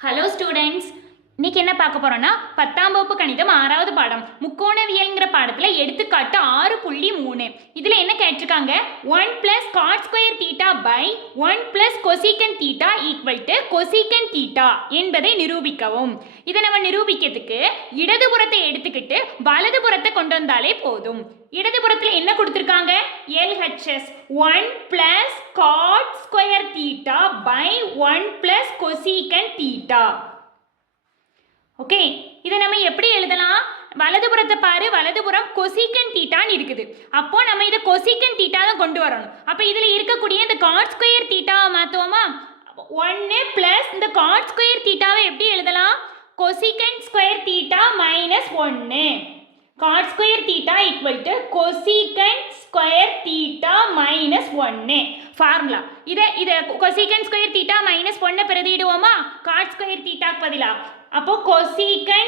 Hello students, இன்னைக்கு என்ன பார்க்க போறோம்னா 10ஆம் வகுப்பு கணிதம் 6வது பாடம் முக்கோணவியல்ங்கிற பாடத்தில் எடுத்துக்காட்டு 6.3. இதில் என்ன கேட்டிருக்காங்க? 1 + cot² θ by 1 + cosecant θ = cosecant θ என்பதை நிரூபிக்கவும். இதை நம்ம நிரூபிக்கிறதுக்கு இடதுபுறத்தை எடுத்துக்கிட்டு வலதுபுறத்தை கொண்டு வந்தாலே போதும். இடதுபுறத்தில் என்ன கொடுத்துருக்காங்க? LHS 1 + cot² θ by 1 + cosecant θ. Okay, இதை நம்ம எப்படி எழுதலாம்? வலதுபுறத்தை பாரு, வலதுபுறம் cosecant θன்னு இருக்குது. அப்போ நம்ம இதை cosecant θ தான் கொண்டு வரணும். அப்போ இதில் இருக்கக்கூடிய இந்த cot² θவை மாற்றுவோமா? 1 + இந்த cot² θவை எப்படி எழுதலாம்? cosecant² θ minus 1. cot² θ = cosecant² θ minus 1 formula. இதை cosecant² θ மைனஸ் 1 பிரதியிடுவோமா? cot² θக்கு பதிலாக. அப்போ cosecant²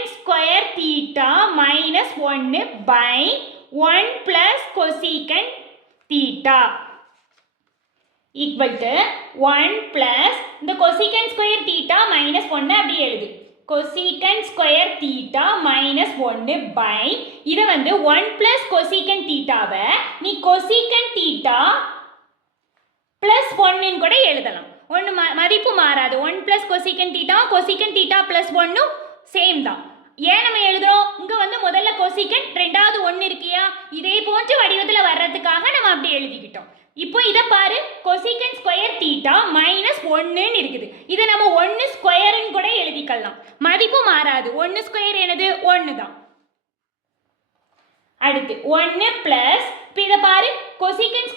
θ மைனஸ் 1 by 1 + cosecant θ = 1 + இந்த cosecant² θ மைனஸ் 1 அப்படி எழுது. cosecant² θ மைனஸ் 1 by இதை 1 + cosecant θவை நீ cosecant θ ப்ளஸ் 1 கூட எழுதலாம். ஒன்று மதிப்பு மாறாது. 1 + cosecant θ cosecant θ ப்ளஸ் 1 சேம் தான். ஏன் நம்ம எழுதுறோம்? இங்கே முதல்ல cosecant, ரெண்டாவது 1 இருக்கியா? இதே போன்ற வடிவத்தில் வர்றதுக்காக நம்ம அப்படி எழுதிக்கிட்டோம். இப்போ இதை பாரு, cosecant² θ மைனஸ் 1ன்னு இருக்குது. இதை நம்ம 1² கூட எழுதிக்கலாம். மதிப்பு மாறாது. 1² என்னது? 1 தான். அடுத்து 1 + இப்போ இதை பாரு, cosecant²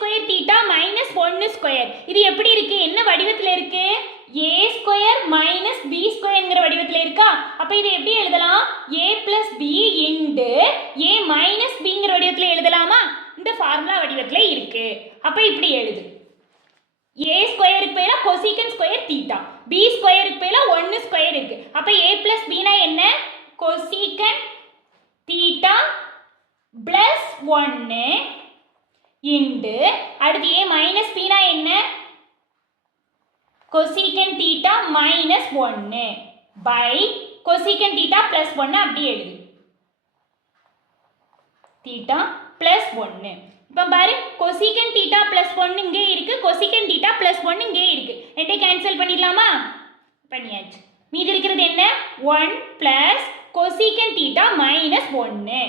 θ மைனஸ் 1². இது எப்படி இருக்கு? என்ன வடிவத்தில் இருக்கு? a² மைனஸ் b²ங்கிற வடிவத்தில் இருக்கா? அப்போ இதை எப்படி எழுதலாம்? a + b × a மைனஸ் bங்கிற வடிவத்தில் எழுதலாமா? இந்த ஃபார்முலா வடிவத்தில் இருக்கு. அப்போ இப்படி எழுது. a²க்கு பதிலாக cosecant² θ, b²க்கு பதிலாக 1² இருக்கு. அப்போ a + b னா என்ன? cosecant θ ப்ளஸ் 1 இன்டு அடுத்து a மைனஸ் b னா என்ன? cosecant θ minus 1 by cosecant θ plus 1 அப்படி எழுது. θ ப்ளஸ் 1. இப்போ பாரு, cosecant θ ப்ளஸ் 1 இங்கே இருக்கு, cosecant θ ப்ளஸ் 1 இங்கே இருக்கு. ரெண்டே கேன்சல் பண்ணிடலாமா? பண்ணியாச்சு. மீதி இருக்கிறது என்ன? 1 + cosecant θ மைனஸ் 1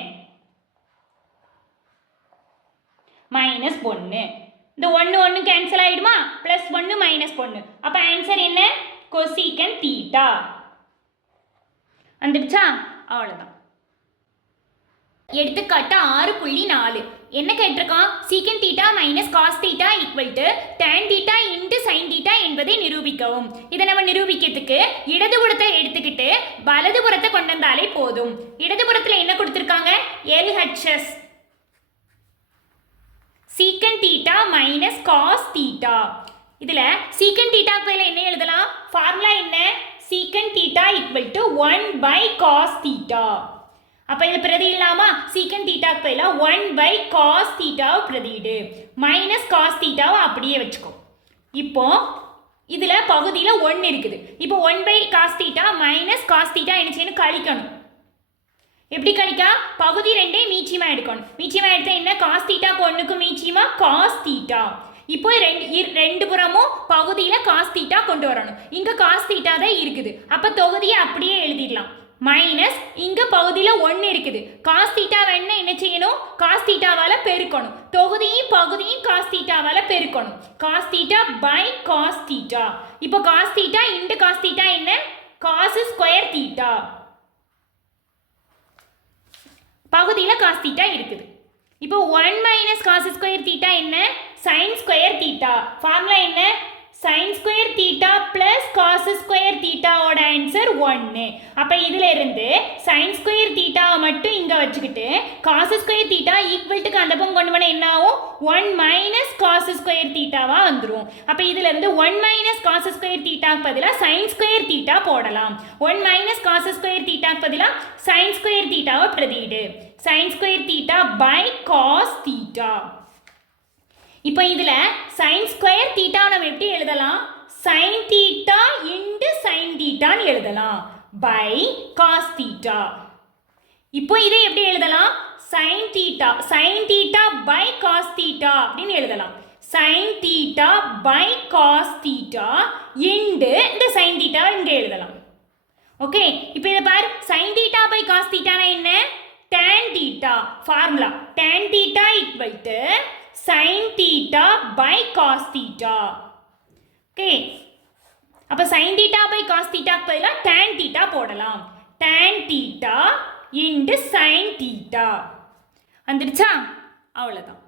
மைனஸ் 1. இந்த 1 1 கேன்சல் ஆயிடுமா? Plus 1 minus 1. அப்போ ஆன்சர் என்ன? cosecant θ வந்துடுச்சா? அவ்வளோதான். எடுத்துக்காட்டு 6.4. என்ன கேட்டிருக்கான்? secant θ minus cos θ = tan θ × sin θ என்பதை நிரூபிக்கவும். இதை நம்ம நிரூபிக்கிறதுக்கு இடதுபுறத்தை எடுத்துக்கிட்டு வலதுபுறத்தை கொண்டு வந்தாலே போதும். இடதுபுறத்தில் என்ன கொடுத்துருக்காங்க? LHS secant θ minus cos θ. இதில் secant θ பதிலாக என்ன எழுதலாம்? ஃபார்முலா என்ன? secant θ = 1 by cos θ. அப்போ இது பிரதியிடலாமா? secant θ பதிலாக 1 by cos θ பிரதியிடு. மைனஸ் cos θவை அப்படியே வச்சுக்கோ. இப்போ இதில் பகுதியில் 1 இருக்குது. இப்போ 1 by cos θ மைனஸ் cos θ என்ன செய்யணும்? கழிக்கணும். எப்படி கழிக்கா? பகுதி 2 மீச்சியமாக எடுக்கணும். மீச்சியமாக எடுத்தால் என்ன? cos θக்கு 1க்கு மீச்சியமாக cos θ. இப்போ ரெண்டு புறமும் பகுதியில் cos θ கொண்டு வரணும். இங்கே cos θ தான் இருக்குது. அப்போ தொகுதியை அப்படியே எழுதிடலாம். மைனஸ் இங்கே பகுதியில் 1 இருக்குது. cos θ வேணும்னா என்ன செய்யணும்? cos θவால் பெருக்கணும். தொகுதியும் பகுதியும் cos θவால் பெருக்கணும். cos θ by cos θ. இப்போ cos θ × cos θ என்ன? cos² θ. பகுதியில் cos θ இருக்குது. இப்போ 1 மைனஸ் cos² θ என்ன? sin² θ. ஃபார்முலா என்ன? sin² θ plus cos² θவோட answer 1. அப்போ இதில் இருந்து sin² θவை மட்டும் இங்கே வச்சுக்கிட்டு cos² θ ஈக்குவல்ட்டுக்கு அந்த பக்கம் கொண்டு போனால் என்ன ஆகும்? 1 மைனஸ் cos² θவா வந்துடும். அப்போ இதில் இருந்து 1 மைனஸ் cos² θக்கு பதிலாக sin² θ போடலாம். 1 மைனஸ் cos² θக்கு பதிலாக sin² θவை பிரதியிடு. sin² θ by cos θ. இப்போ இதில் sin² θ நம்ம எப்படி எழுதலாம்? sin θ × sin θ தீட்டான்னு எழுதலாம் பை காஸ் தீட்டா. இப்போ இதை எப்படி எழுதலாம் sin theta by cos theta அப்படின்னு எழுதலாம். sin theta by cos theta into இந்த sin தீட்டா இங்க எழுதலாம். ஓகே இப்போ இதை பாரு sin தீட்டா பை காஸ் தீட்டானா என்ன tan theta formula tan theta equal to sin theta by cos theta. Okay அப்போ sin தீட்டா பை காஸ் தீட்டாக்கு பதிலாக tan தீட்டா போடலாம். tan theta into sin theta வந்துடுச்சா? அவ்வளோதான்.